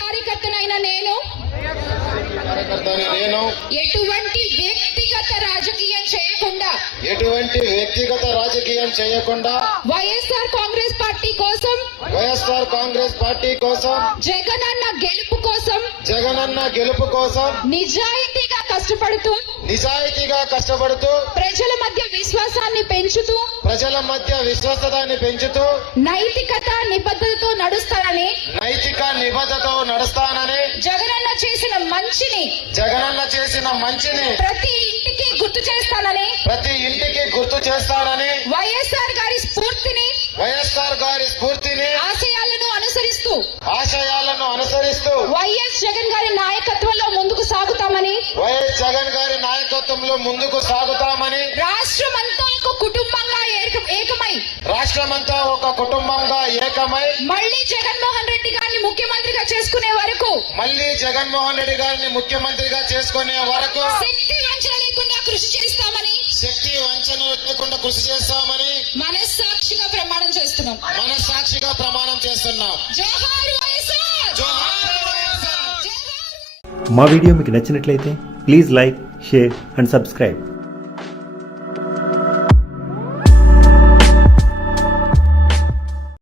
కార్యకర్తనైన నేను ఎటువంటి వ్యక్తిగత రాజకీయం చేయకుండా ఎటువంటి వ్యక్తిగత రాజకీయం చేయకుండా వైఎస్ఆర్ కాంగ్రెస్ పార్టీ కోసం వైఎస్ఆర్ కాంగ్రెస్ పార్టీ కోసం జగనన్న గెలుపు కోసం జగనన్న గెలుపు కోసం నిజాయితీగా కష్టపడుతూ నిజాయితీగా కష్టపడుతూ ప్రజల మధ్య విశ్వాసాన్ని పెంచుతూ ప్రజల మధ్య విశ్వసతాన్ని పెంచుతూ నైతికత నిబద్ధతతో నడుస్తానని నైతిక జగనన్న మంచిని జగనన్న చేసిన మంచిని ప్రతి ఇంటికి గుర్తు చేస్తానని ప్రతి ఇంటికి గుర్తు చేస్తానని వైఎస్ఆర్ గారి స్ఫూర్తిని వైఎస్ఆర్ గారి స్ఫూర్తిని ఆశయాలను అనుసరిస్తూ ఆశయాలను అనుసరిస్తూ వైఎస్ జగన్ గారి నాయకత్వంలో ముందుకు సాగుతామని వైఎస్ జగన్ గారి నాయకత్వంలో ముందుకు సాగుతామని రాష్ట్రమంతా ఒక కుటుంబంగా ఏక- ఏకమై రాష్ట్రమంతా ఒక కుటుంబంగా ఏకమై మళ్ళీ జగన్మోహన్ రెడ్డి గారిని ముఖ్యమంత్రిగా మళ్ళీ జగన్మోహన్ రెడ్డి గారిని ముఖ్యమంత్రిగా చేసుకునే వరకు శక్తి వంచన లేకుండా కృషి చేస్తామని శక్తి వంచన లేకుండా కృషి చేస్తామని మనస్సాక్షిగా ప్రమాణం చేస్తున్నాం. మనస్సాక్షిగా ప్రమాణం చేస్తున్నాం. మా వీడియో మీకు నచ్చినట్లయితే please like share and subscribe.